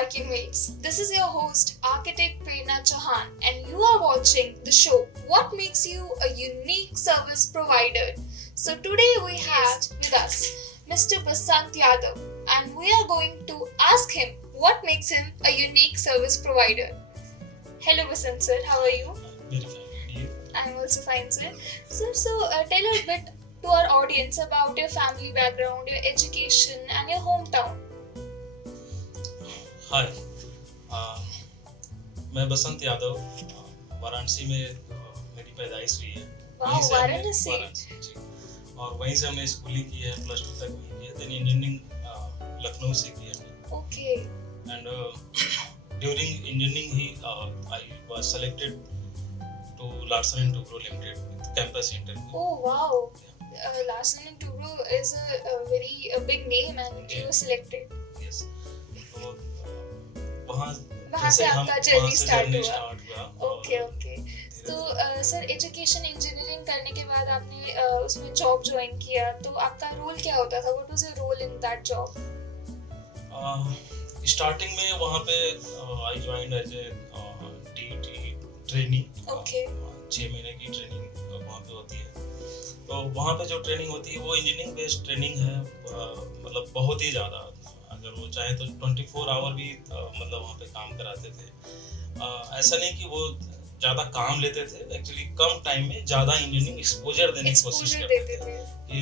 Archimates. This is your host, Architect Prerna Chauhan, and you are watching the show What Makes You a Unique Service Provider. So today we have with us Mr. Basant Yadav, and we are going to ask him what makes him a unique service provider. Hello Basant sir, how are you? Very fine. You? I'm also fine sir. Sir, tell a bit to our audience about your family background, your education and your hometown. हाय, मैं बसंत यादव, वाराणसी में मेरी पैदाइश हुई है। वाह, वाराणसी जी। और वहीं से हमने स्कूलिंग की है, प्लस 2 तक वहीं की है, देन इंजीनियरिंग लखनऊ से की है। ओके। एंड ड्यूरिंग इंजीनियरिंग ही I was selected to Larsen and Toubro Limited campus interview. Oh wow, Larsen and Toubro is a very big name and you were selected. Yes. तो वहाँ से आपका journey start हुआ। Okay. तो sir education engineering करने के बाद आपने उसमें जॉब ज्वाइन किया, तो आपका रोल क्या होता था? What was your role in that job? Starting में वहाँ पे I joined as a TT training. Okay. 6 महीने की ट्रेनिंग वहाँ पे होती है। तो वहाँ पे जो ट्रेनिंग होती है वो इंजीनियरिंग बेस्ड ट्रेनिंग है, मतलब बहुत ही ज़्यादा, अगर वो चाहे तो 24 आवर भी मतलब वहाँ पे काम कराते थे। ऐसा नहीं कि वो ज़्यादा काम लेते थे, एक्चुअली कम टाइम में ज़्यादा इंजीनियरिंग एक्सपोजर देने की कोशिश करते थे कि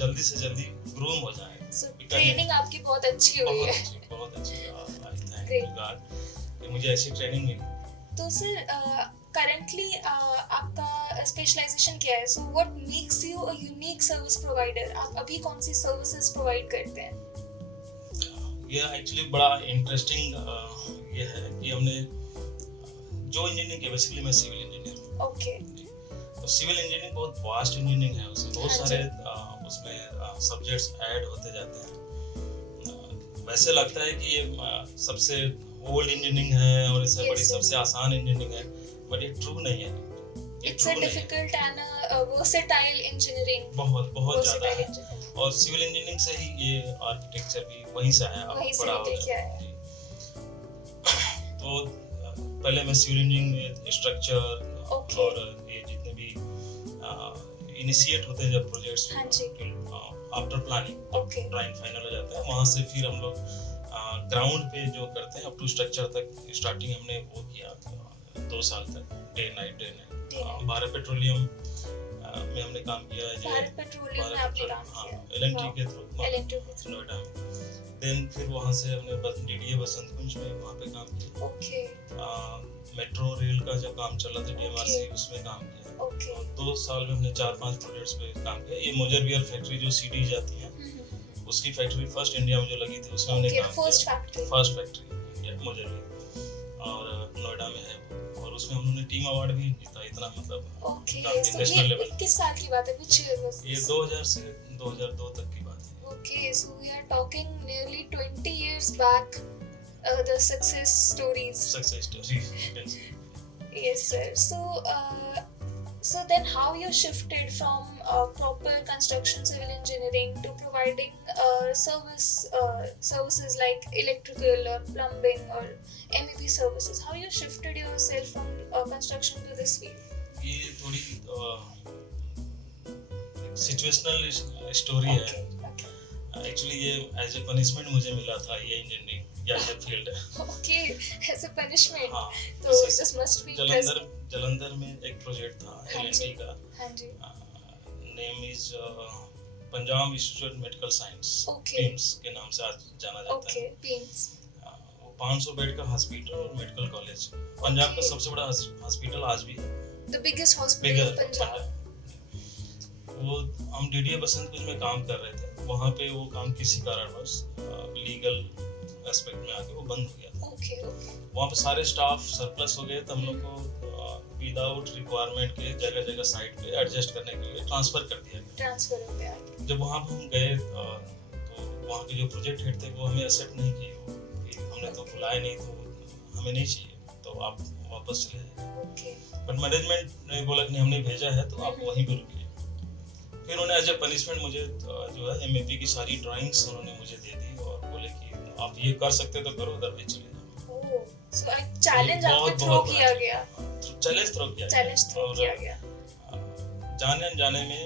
जल्दी से जल्दी ग्रूम हो जाए। ट्रेनिंग आपकी बहुत अच्छी हुई है। बहुत अच्छी। आई थैंक गॉड कि मुझे ऐसी ट्रेनिंग मिली। तो सर करंटली आपका स्पेशलाइजेशन क्या है? So what makes you a unique service provider? आप अभी कौन सी सर्विसेज प्रोवाइड करते हैं? ये एक्चुअली बड़ा इंटरेस्टिंग ये है कि हमने जो इंजीनियरिंग है, बेसिकली मैं सिविल इंजीनियर हूँ। ओके। तो सिविल इंजीनियरिंग बहुत वास्ट इंजीनियरिंग है, उसमें बहुत सारे उसमें सब्जेक्ट्स ऐड होते जाते हैं। वैसे लगता है कि ये सबसे ओल्ड इंजीनियरिंग है और इससे बड़ी सबसे आसान इंजीनियरिंग है, बट ये ट्रू नहीं है। It's a difficult and versatile engineering. बहुत ज़्यादा है। और सिविल इंजीनियरिंग से ही ये आर्किटेक्चर भी वहीं से आया, बड़ा होता है। तो पहले मैं सिविल इंजीनियरिंग में स्ट्रक्चर और ये जितने भी इनिशिएट होते हैं जब projects after planning drawing final हो जाता है, वहाँ से फिर हम लोग ग्राउंड पे जो करते हैं अप टू स्ट्रक्चर तक स्टार्टिंग हमने वो किया 2 साल तक, डे नाइट। भारत पेट्रोलियम में हमने काम किया है। भारत पेट्रोलियम में आपने काम किया? एलएनटी के थ्रू नोएडा में। देन फिर वहाँ से हमने डीडीए बसंत कुंज में वहाँ पे काम किया। ओके। मेट्रो रेल का जब काम चल रहा था डीएमआरसी, उसमें काम किया। ओके। 2 साल में हमने 4-5 प्रोजेक्ट्स पे काम किया। ये मोजर बियर फैक्ट्री जो सीडी जाती है, उसकी फैक्ट्री फर्स्ट इंडिया में जो लगी थी, उसमें हमने काम किया। फर्स्ट फैक्ट्री मोजर बियर और नोएडा में है, और उसमें हम लोगों ने टीम अवार्ड भी जीता। इतना मतलब नेशनल लेवल। किस साल की बात है? व्हिच ईयर वाज ये? 2000 से 2002 तक की बात है। Okay, so we are talking nearly 20 years back, the success stories. Yes sir. So then how you shifted from proper construction civil engineering to providing services like electrical or plumbing or MEP services? How you shifted yourself from construction to this field? ये थोड़ी situational story है। Actually ये as a punishment मुझे मिला था ये engineering या ये field. Okay, as a punishment. हाँ, तो दिस मस्ट बी जलंधर में एक प्रोजेक्ट था एलएनटी का। हाँ जी। Name is Punjab institute medical science, PIMS के नाम से आज जाना जाता है। Okay, PIMS. वो 500 बेड का हॉस्पिटल और मेडिकल कॉलेज, पंजाब का सबसे बड़ा हॉस्पिटल आज भी है। The biggest hospital in Punjab. वो हम डीडीए बसंत कुंज में काम कर रहे थे, वहाँ पे वो काम किसी कारणवश लीगल एस्पेक्ट में आके वो बंद हो गया। ओके। वहाँ पे सारे स्टाफ सरप्लस हो गए, तो हम लोग को विदाउट रिक्वायरमेंट के जगह साइट पे एडजस्ट करने के लिए ट्रांसफर कर दिया गया। ट्रांसफर हो गया। जब वहाँ पे हम गए तो वहाँ के जो प्रोजेक्ट हेड थे वो हमें एक्सेप्ट नहीं किए, कि हमने तो बुलाया नहीं, तो हमें नहीं चाहिए, तो आप वापस चले जाइए। बट मैनेजमेंट ने बोला कि हमने भेजा है तो आप वहीं पे रुकिए। फिर उन्होंने एज ए पनिशमेंट मुझे जो है एमएपी की सारी ड्राइंग्स उन्होंने मुझे दे दी और बोले कि आप ये कर सकते तो करो, अदरवाइज चले जाओ। सो एक चैलेंज आपको थ्रो किया गया, चैलेंज थ्रो किया गया। जाने अनजाने में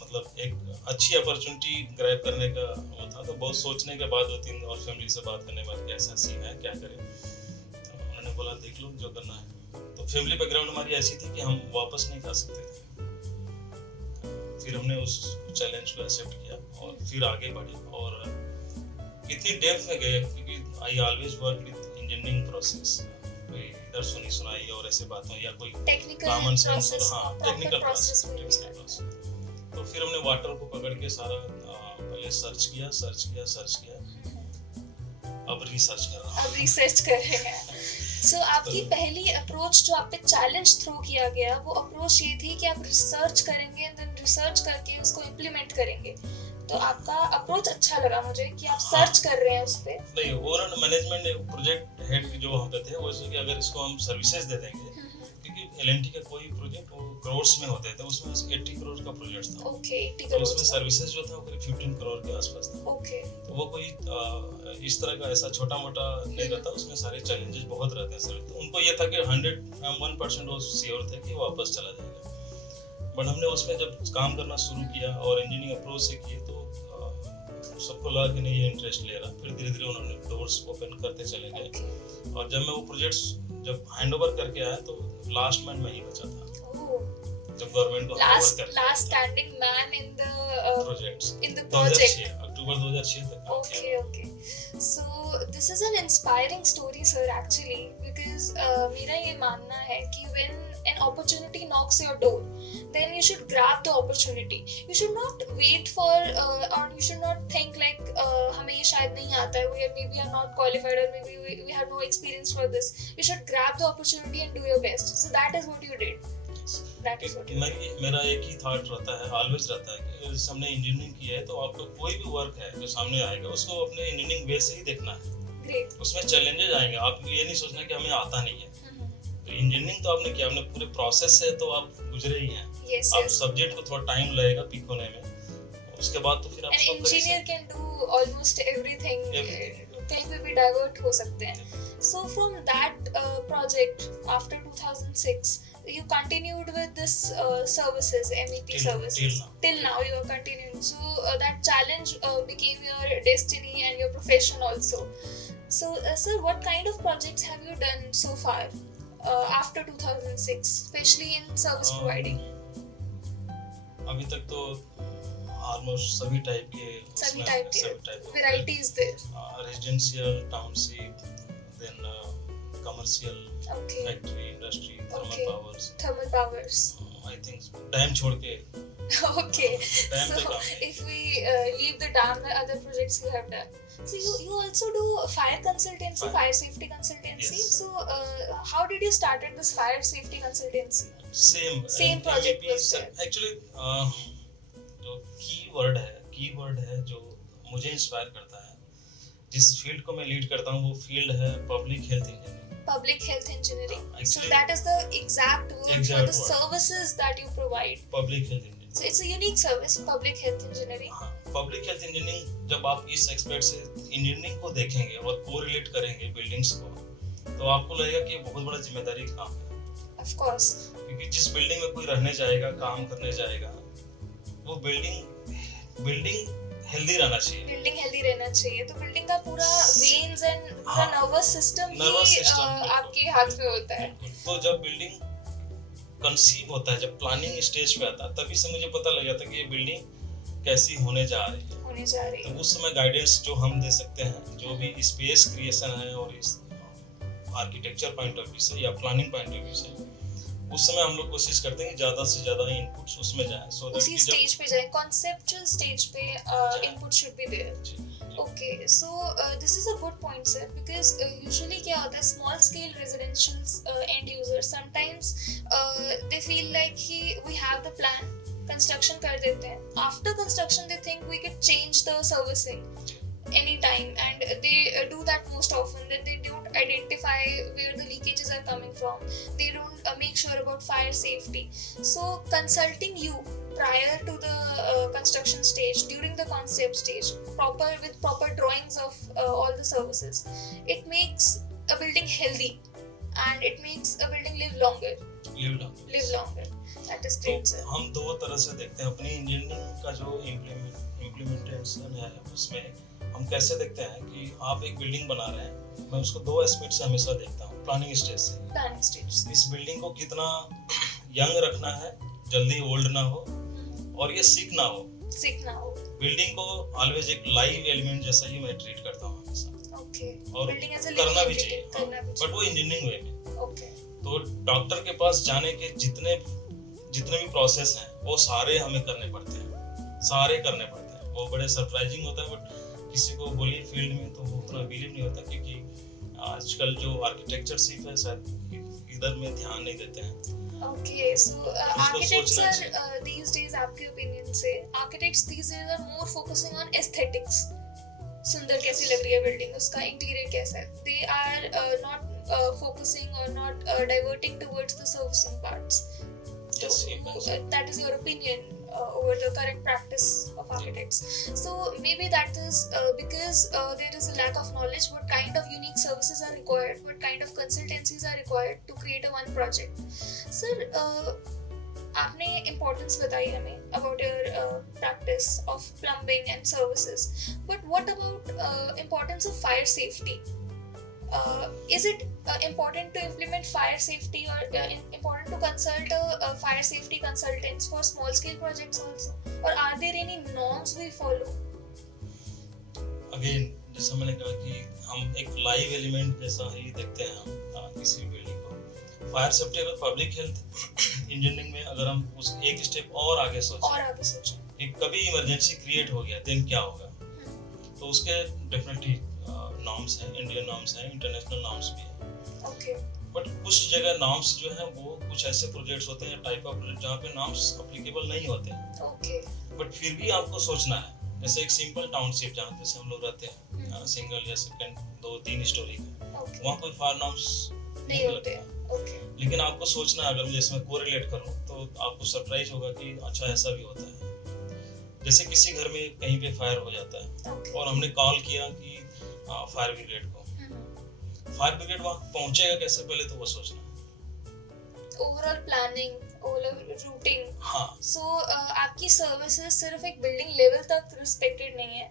मतलब एक अच्छी अपॉर्चुनिटी ग्रैब करने का वो था, तो बहुत सोचने के बाद 2-3 और फैमिली से बात करने के बाद कैसा सीन है, क्या करें, तो उन्होंने बोला देख लो जो करना है। तो फैमिली बैकग्राउंड हमारी ऐसी थी कि हम वापस नहीं जा सकते थे। फिर हमने उस चैलेंज को एक्सेप्ट किया और फिर आगे बढ़े और इतनी डेप्थ में गए, क्योंकि I always work with engineering process, कोई इधर सुनी सुनाई और ऐसे बातों या कोई कॉमन सेंस, हाँ टेक्निकल प्रोसेस। तो फिर हमने वाटर को पकड़ के सारा पहले सर्च किया, अब रिसर्च कर रहे हैं। सो आपकी पहली अप्रोच जो आप पे चैलेंज थ्रो किया गया, वो अप्रोच ये थी कि आप रिसर्च करेंगे एंड देन रिसर्च करके उसको इम्प्लीमेंट करेंगे। तो आपका अप्रोच अच्छा लगा मुझे कि आप सर्च कर रहे हैं उस पे। नहीं, ओवरऑल मैनेजमेंट प्रोजेक्ट हेड जो वहाँ पे थे वो ऐसे कि अगर इसको हम सर्विसेज दे देंगे, क्योंकि एलएनटी का कोई प्रोजेक्ट वो करोड़ में होते थे, उसमें 80 करोड़ का प्रोजेक्ट था। ओके, 80 तो करोड़। उसमें सर्विसेज जो था वो करीब 15 करोड़ के आसपास था। ओके। तो वो कोई इस तरह का ऐसा छोटा मोटा नहीं रहता, उसमें सारे चैलेंजेस बहुत रहते हैं सर। तो उनको ये था कि 101% वो श्योर थे कि वापस चला जाएगा। बट हमने उसमें जब काम करना शुरू किया और इंजीनियरिंग अप्रोच से किए, तो सबको लगा कि नहीं ये इंटरेस्ट ले रहा। फिर धीरे धीरे उन्होंने डोर्स ओपन करते चले गए और जब मैं वो प्रोजेक्ट्स जब हैंडओवर करके आया तो लास्ट मैन मैं ही बचा था। जब गवर्नमेंट को last standing man in the projects in the project, October 2006 तक। Okay. So this is an inspiring story sir actually, because मेरा ये मानना है कि when an opportunity knocks your door, then you should grab the opportunity. You should not wait for or you should not think like हमें ये शायद नहीं आता है, we are not qualified or maybe we have no experience for this. You should grab the opportunity and do your best. So that is what you did. मेरा एक ही thought रहता है, ऑलवेज रहता है कि जैसे हमने इंजीनियरिंग किया है तो आपको कोई भी वर्क है जो सामने आएगा उसको अपने इंजीनियरिंग बेस से ही देखना है। Great. उसमें चैलेंजेस आएंगे, आप ये नहीं सोचना कि हमें आता नहीं है। तो इंजीनियरिंग तो आपने किया, आपने पूरे प्रोसेस से तो आप गुजरे ही हैं। आप सब्जेक्ट को थोड़ा टाइम लगेगा पिक होने में, उसके बाद तो फिर आप An engineer can do almost everything. कहीं पे भी डाइवर्ट हो सकते हैं। So from that project after 2006, you continued with this services, MEP services. Till now you are continuing. So that challenge became your destiny and your profession also. So sir, what kind of projects have you done so far? After 2006, especially in service providing? अभी तक तो almost सभी type के varieties there. Residential, township, then commercial, factory, industry, thermal powers. I think dam छोड़ के. Okay. So if we leave the dam, the other projects you have done. So you also do fire consultancy, fire safety consultancy. Yes. So how did you started this fire safety consultancy? Same project was there. Actually जो keyword है जो मुझे inspire करता है, जिस field को मैं lead करता हूँ वो फील्ड है public health engineering. Public health engineering. So that is the exact word for the services that you provide. Public health engineering. So it's a unique service, public health engineering. Public health engineering जब आप इस expect से engineering को देखेंगे और correlate करेंगे buildings को, तो आपको लगेगा कि ये बहुत बड़ा जिम्मेदारी काम है। Of course. क्योंकि जिस बिल्डिंग में कोई रहने जाएगा, काम करने जाएगा, वो बिल्डिंग हेल्दी रहना चाहिए। बिल्डिंग हेल्दी रहना चाहिए, तो बिल्डिंग का पूरा वेन्स एंड पूरा नर्वस सिस्टम ही आपके हाथ में होता है। तो जब बिल्डिंग कंसीव होता है, जब प्लानिंग स्टेज पे आता है, तभी से मुझे पता लग जाता है कि ये बिल्डिंग कैसी होने जा रही है। तो उस समय गाइडेंस जो हम दे सकते हैं, जो भी स्पेस क्रिएशन है और इस आर्किटेक्चर पॉइंट ऑफ व्यू से या प्लानिंग पॉइंट ऑफ व्यू से, उस समय हम लोग कोशिश करते हैं कि ज्यादा से ज्यादा इनपुट्स उसमें जाएं, सो दैट उसी स्टेज पे जाएं, कॉन्सेप्चुअल स्टेज पे input should be there. Okay, so this is a good point sir, because usually क्या होता है, small scale residential end users sometimes they feel like कि we have the plan, construction कर देते हैं, after construction they think we can change the servicing anytime, and they do that most often, that they don't identify where the leakages are coming from, they don't make sure about fire safety. So consulting you prior to the construction stage, during the concept stage, with proper drawings of all the services, it makes a building healthy and it makes a building live longer. That is great, sir. हम दो तरह से देखते हैं अपनी engineering का जो implementation है, उसमें हम कैसे देखते हैं कि आप एक बिल्डिंग बना रहे हैं, मैं उसको दो एस्पेक्ट से हमेशा देखता हूँ। प्लानिंग स्टेज इस बिल्डिंग को कितना यंग रखना है, जल्दी ओल्ड ना हो और ये सिक ना हो। बिल्डिंग को ऑलवेज एक लाइव एलिमेंट जैसा ही मैं ट्रीट करता हूँ हमेशा। और करना भी चाहिए, बट वो इंजीनियरिंग वे में। तो डॉक्टर के पास जाने के जितने भी प्रोसेस हैं वो सारे हमें करने पड़ते हैं। वो बड़े सरप्राइजिंग होता है, बट किसी को बोलिए फील्ड में तो वो उतना बिलीव नहीं होता, क्योंकि आजकल जो आर्किटेक्चर सीख है शायद इधर में ध्यान नहीं देते हैं। Okay, so architects are these days, आपके opinion से architects these days are more focusing on aesthetics. सुंदर कैसी लग रही है बिल्डिंग, उसका इंटीरियर कैसा है. They are not focusing or not diverting towards the servicing parts. Yes, that is your opinion over the current practice of architects. So maybe that is because there is a lack of knowledge what kind of unique services are required, what kind of consultancies are required to create a one project. Sir, आपने importance बताई हमें about your practice of plumbing and services, but what about importance of fire safety? Is it important to implement fire safety or important to consult fire safety consultants for small scale projects also, or are there any norms we follow? Again, जैसा मैंने कहा कि हम एक live element जैसा ही देखते हैं हम किसी भी बिल्डिंग को। फायर सेफ्टी अगर पब्लिक हेल्थ इंजीनियरिंग में अगर हम उस एक स्टेप और आगे सोचें कि कभी इमरजेंसी क्रिएट हो गया देन क्या होगा, तो उसके डेफिनेटली नॉर्म्स हैं, इंडियन नॉर्म्स हैं, इंटरनेशनल नॉर्म्स भी हैं। ओके। बट कुछ जगह नॉर्म्स जो हैं वो कुछ ऐसे प्रोजेक्ट्स होते हैं, टाइप ऑफ प्रोजेक्ट जहाँ पे नॉर्म्स एप्लीकेबल नहीं होते हैं। ओके। बट फिर भी आपको सोचना है, जैसे एक सिंपल टाउनशिप जहाँ जैसे हम लोग रहते हैं, सिंगल या सेकंड 2-3 स्टोरी का, वहाँ कोई फायर नॉर्म्स नहीं होते हैं। ओके। लेकिन आपको सोचना है, अगर मैं इसमें कोरिलेट करूँ तो आपको सरप्राइज होगा कि अच्छा ऐसा भी होता है। जैसे किसी घर में कहीं पे फायर हो जाता है और हमने कॉल किया कि फायर ब्रिगेड को, फायर ब्रिगेड वहाँ पहुंचेगा कैसे, पहले तो वो सोचना। Overall planning, overall routing. हाँ। सो आपकी सर्विसेज सिर्फ एक बिल्डिंग लेवल तक रिस्ट्रिक्टेड नहीं है,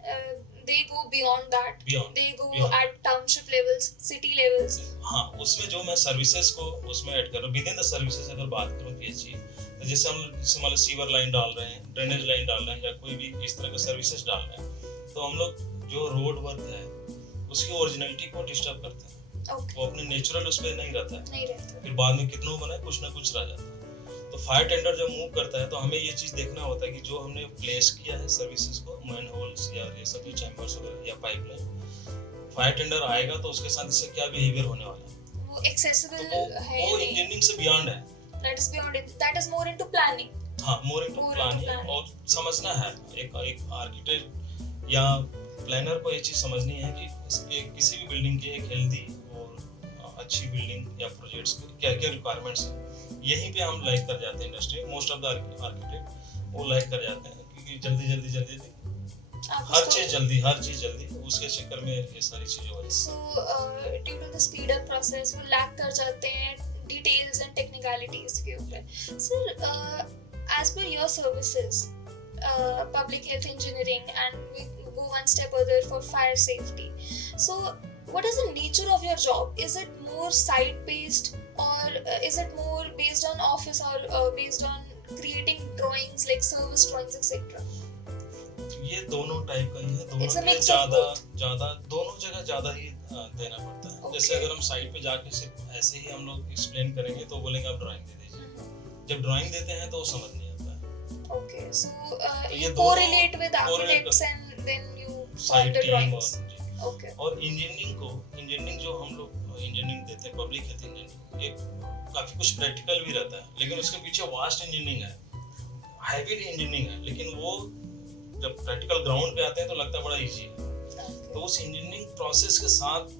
they go beyond that, they go at township levels, city levels. हाँ, उसमें जो मैं सर्विसेज को उसमें ऐड कर रहा हूँ, विद इन द सर्विसेज अगर बात करूँ पीएचई, तो जैसे हम मान लो सीवर लाइन डाल रहे हैं, ड्रेनेज लाइन डाल रहे हैं, या कोई भी इस तरह का सर्विसेज डाल रहे हैं, तो हम लोग जो रोड वर्क है उसकी ओरिजिनलिटी को डिस्टर्ब करते हैं। वो अपने नेचुरल उस पे नहीं रहता है, फिर बाद में कितना बना कुछ ना कुछ रह जाता है। तो फायर टेंडर जब मूव करता है तो हमें ये चीज देखना होता है कि जो हमने प्लेस किया है सर्विसेज को, मैन होल्स या ये सब चैम्बर्स वगैरह या पाइपलाइन, फायर टेंडर आएगा तो उसके साथ इससे क्या बिहेवियर होने वाला है, वो एक्सेसिबल है, वो इंजीनियरिंग से बियॉन्ड है। That is beyond it. That is more into planning. हाँ, more into planning। और समझना है एक आर्किटेक्ट या प्लानर को ये चीज समझनी है कि किसी भी बिल्डिंग के एक हेल्दी और अच्छी बिल्डिंग या प्रोजेक्ट्स के क्या क्या रिक्वायरमेंट्स हैं। यहीं पे हम लाइक कर जाते हैं, industry most of the architect वो लाइक कर जाते हैं, क्योंकि जल्दी हर चीज जल्दी उसके चक्कर में ये सारी चीजें हो रही हैं। So due to the speed up process वो लैक कर जाते हैं डिटेल्स एंड टेक्निकलिटीज के ऊपर। Sir, as per your services, public health engineering, and we go one step further for fire safety. So what is the nature of your job? Is it more site based, or is it more based on office, or based on creating drawings like service drawings etc.? ये दोनों type का ही है, दोनों में दोनों जगह ज्यादा ही देना पड़ता है। जैसे अगर हम साइट पे जाके सिर्फ ऐसे ही हम लोग एक्सप्लेन करेंगे तो बोलेंगे आप ड्राइंग दे दीजिए, जब ड्राइंग देते हैं तो वो समझ नहीं आता है। Okay, so you correlate with architects and then you solve the drawings. Okay. और इंजीनियरिंग जो हम लोग इंजीनियरिंग देते हैं, पब्लिक हेल्थ इंजीनियरिंग, ये काफी कुछ प्रैक्टिकल भी रहता है, लेकिन उसके पीछे वास्ट इंजीनियरिंग है, हैवी इंजीनियरिंग है, लेकिन वो जब प्रैक्टिकल ग्राउंड पे आते हैं तो लगता है बड़ा इजी है। तो उस इंजीनियरिंग प्रोसेस के साथ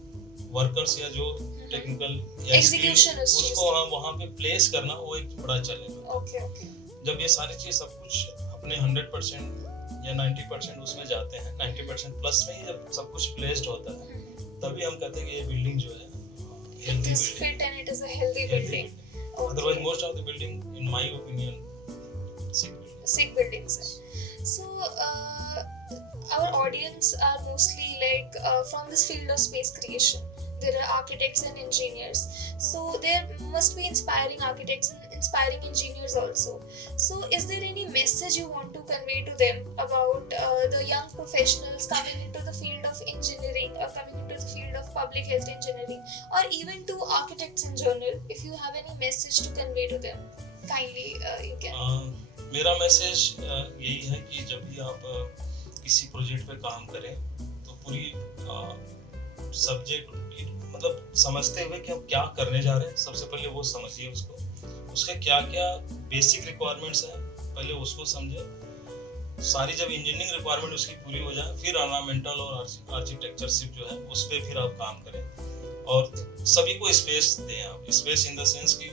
वर्कर्स या जो टेक्निकल या एग्जीक्यूशन उसको हम वहाँ पे प्लेस करना वो एक बड़ा चैलेंज है। Okay. जब ये सारी चीज सब कुछ अपने 100% या 90% उसमें जाते हैं, 90% प्लस में ही जब सब कुछ प्लेस्ड होता है, तभी हम कहते हैं कि ये बिल्डिंग जो है healthy fit and it is a healthy building. Otherwise most of the building in my opinion sick buildings. So our audience are mostly like from this field of space creation. There are architects and engineers, so there must be inspiring architects and inspiring engineers also. So is there any message you want to convey to them about the young professionals coming into the field of engineering or coming into the field of public health engineering, or even to architects in general? If you have any message to convey to them, kindly you can. मेरा message यही है कि जब भी आप किसी project पे काम करें तो पूरी सब्जेक्ट मतलब समझते हुए कि हम क्या करने जा रहे हैं, सबसे पहले वो समझिए उसको, उसके क्या क्या बेसिक रिक्वायरमेंट्स हैं पहले उसको समझे, सारी जब इंजीनियरिंग रिक्वायरमेंट उसकी पूरी हो जाए फिर ऑर्नामेंटल और आर्किटेक्चरशिप जो है उस पर फिर आप काम करें और सभी को स्पेस दें आप, स्पेस इन द सेंस कि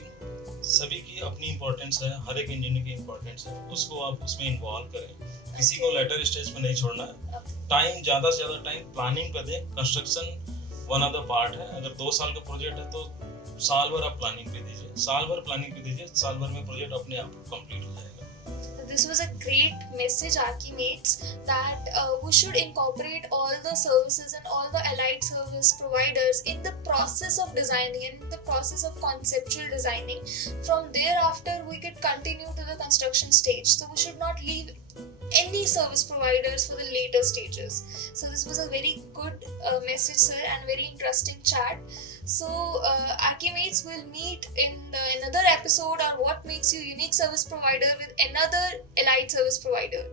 सभी की अपनी इंपॉर्टेंस है, हर एक इंजीनियर की इंपॉर्टेंस है, उसको आप उसमें इन्वॉल्व करें, किसी को लेटर स्टेज पे नहीं छोड़ना है, टाइम ज़्यादा से ज़्यादा टाइम प्लानिंग पे दें, construction one of the part है, अगर 2 साल का प्रोजेक्ट है तो साल भर आप प्लानिंग पे दीजिए, साल भर प्लानिंग पे दीजिए, साल भर में प्रोजेक्ट अपने आप कंप्लीट हो जाएगा. This was a great message, Archimates, that we should incorporate all the services and all the allied service providers in the process of designing and in the process of conceptual designing. From thereafter, we could continue to the construction stage. So we should not leave any service providers for the later stages. So this was a very good message, sir, and very interesting chat. So Archimates will meet in another episode on what makes you unique service provider with another allied service provider.